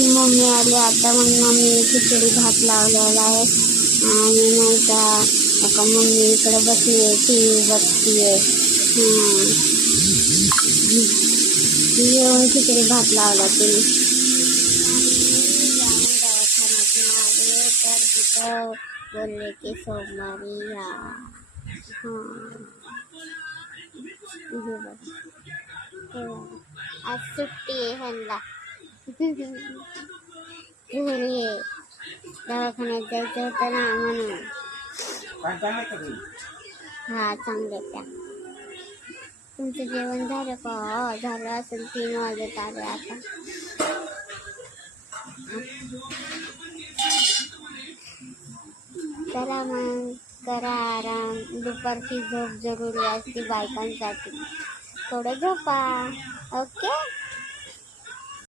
आमची मम्मी आली आता, मग मम्मी खिचडी भात लावलेला आहे आणि नाही का आता मम्मी इकडे बसली आहे, टी व्ही बघतीये. येऊन खिचडी भात लावला तिने. दवाखान्यातून आले तर तिथं बोलले की सोमवारी या. आज सुट्टी आहे ह्यांना. घरी आहे, दवाखान्यात जायचं होतं ना म्हणून. हा चांगले त्या. तुमचं जेवण झालं का? झालं असेल, 3 वाजत आले आता. चला मग करा आराम. दुपारची झोप जरुरी असते बायकांसाठी. थोडं झोपा. ओके.